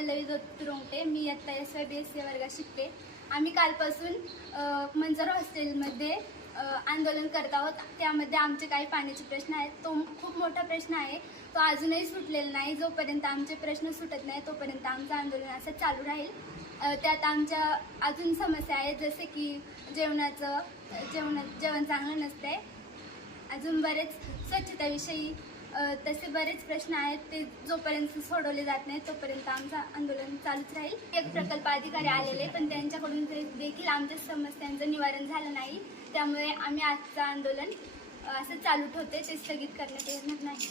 पल्लवी तुरुंगटे. मी इयत्ता SYBSC वर्गात शिकते. आम्ही कालपासून मंजर हॉस्टेलमध्ये आंदोलन करत आहोत. त्यामध्ये आमचे काही पाण्याचे प्रश्न आहेत. तो खूप मोठा प्रश्न आहे. तो अजूनही सुटलेला नाही. जोपर्यंत आमचे प्रश्न सुटत नाही तोपर्यंत आमचं आंदोलन असं चालू राहील. त्यात आमच्या अजून समस्या आहेत, जसे की जेवण चांगलं नसते. अजून बरेच स्वच्छतेविषयी तसे बरेच प्रश्न आहेत. ते जोपर्यंत सोडवले जात नाही तोपर्यंत आमचं आंदोलन चालूच राहील. एक प्रकल्प अधिकारी आलेले, पण त्यांच्याकडून देखील आमच्या समस्यांचं निवारण झालं नाही. त्यामुळे आम्ही आजचं आंदोलन असं चालू ठेवते. ते स्थगित करण्यात येणार नाही.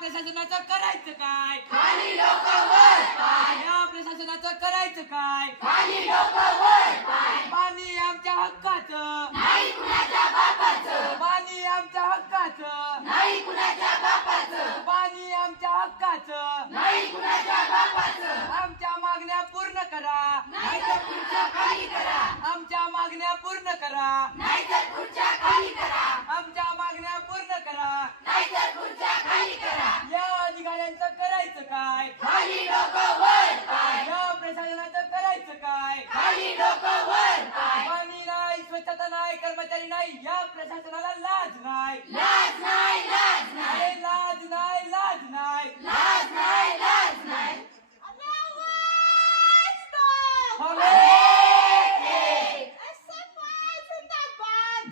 प्रशासनाचं करायचं काय? खाली लोक वर पाय. या प्रशासनाचं करायचं काय? खाली लोक वर पाय. पाणी आमच्या हक्काचं, नाही कुणाच्या बापाचं. पाणी आमच्या हक्काचं, नाही कुणाच्या बापाचं. पाणी आमच्या हक्काचं, नाही कुणाच्या बापाचं. आमच्या मागण्या पूर्ण करा, नाहीतर खुर्च्या खाली करा. आमच्या मागण्या पूर्ण करा, नाहीतर खुर्च्या खाली करा. आमच्या मागण्या पूर्ण करा, नाहीतर खुर्च्या खाली करा. या अधिकाऱ्यांचं करायचं काय? खाली लोक वर पाय. या प्रशासनाचं करायचं काय? खाली लोक वर पाय. पाणी नाही, स्वच्छता नाही, कर्मचारी नाही. या प्रशासनाला लाज नाही, लाज नाही, लाज नाही, लाज नाही, लाज नाही, लाज नाही, लाज नाही.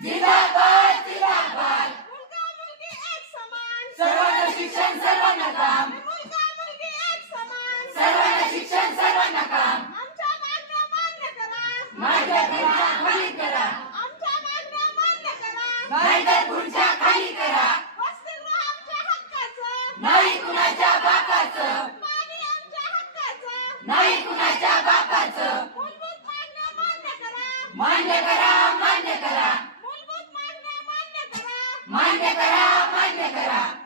जिंदाबाद, जिंदाबाद. सर्वांना शिक्षण, सर्वांना काम. सर्वांना शिक्षण, सर्वांना काम. मागण्या खुर्च्या खाली करा, नाहीतर खुर्च्या खाली करा. नाही कुणाच्या बापाचं, नाही कुणाच्या बापाचं. मान्य करा, मान्य करा, मान्य करा, मान्य करा.